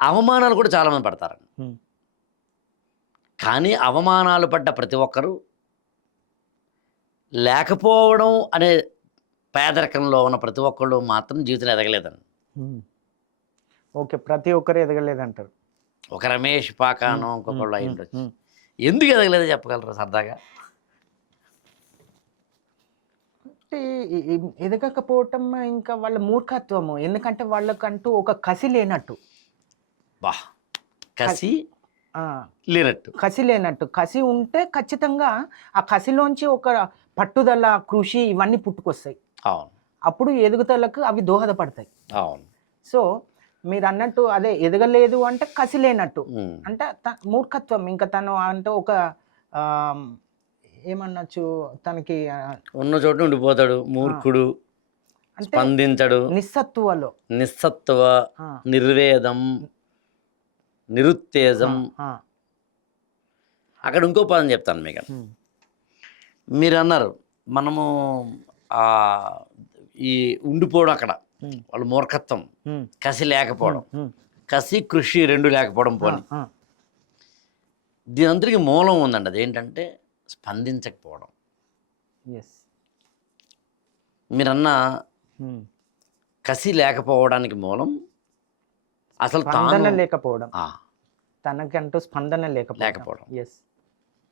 అవమానాలు కూడా చాలామంది పడతారు. ఉమ్, కానీ అవమానాలు పడ్డ ప్రతి ఒక్కరు లేకపోవడం అనే పేదరికంలో ఉన్న ప్రతి ఒక్కళ్ళు మాత్రం జీవితంలో ఎదగలేదండి. ఉమ్. ఓకే, ప్రతి ఒక్కరు ఎదగలేదంటారు. ఒక రమేష్ పాకానో ఉమ్, ఇంకొకళ్ళు అయి ఉమ్, ఉండొచ్చు. ఉమ్. ఎందుకు ఎదగలేదో చెప్పగలరా సరదాగా? అంటే ఎదగకపోవటం ఇంకా వాళ్ళ మూర్ఖత్వము. ఎందుకంటే వాళ్ళకంటూ ఒక కసి లేనట్టు. బా కసి ఆ, లేనట్టు. కసి లేనట్టు. కసి ఉంటే ఖచ్చితంగా ఆ కసిలోంచి ఒక పట్టుదల, కృషి ఇవన్నీ పుట్టుకొస్తాయి. అవును, అప్పుడు ఎదుగుదలకు అవి దోహదపడతాయి. అవును. సో మీరన్నట్టు అదే ఎదగలేదు అంటే కసి లేనట్టు. ఉమ్. అంటే మూర్ఖత్వం. ఇంకా తను అంటే ఒక ఆహ్, ఏమనొచ్చు తనకి ఉన్న చోట ఉండిపోతాడు, మూర్ఖుడు, అంటే స్పందించడు, నిస్సత్తువలో. నిస్సత్తువ, ఆ! నిర్వేదం, నిరుత్తేజం. ఆ! అక్కడ ఇంకో పదం చెప్తాను మీకు. హ్మ్. మీరు అన్నారు మనము ఈ ఉండిపోవడం అక్కడ హ్మ్. వాళ్ళ మూర్ఖత్వం, హ్మ్. కసి లేకపోవడం, హ్మ్. కసి కృషి రెండు లేకపోవడం ఆ! పోని. ఆ! దీని అందరికీ మూలం ఉందండి. అదేంటంటే స్పందించకపోవడం. యెస్. మీరన్న హ్మ్. కసి లేకపోవడానికి మూలం అసలు స్పందన తాను లేకపోవడం. ఆ, తనకంటూ స్పందన లేకపోవడం. లేకపోవడం. యెస్.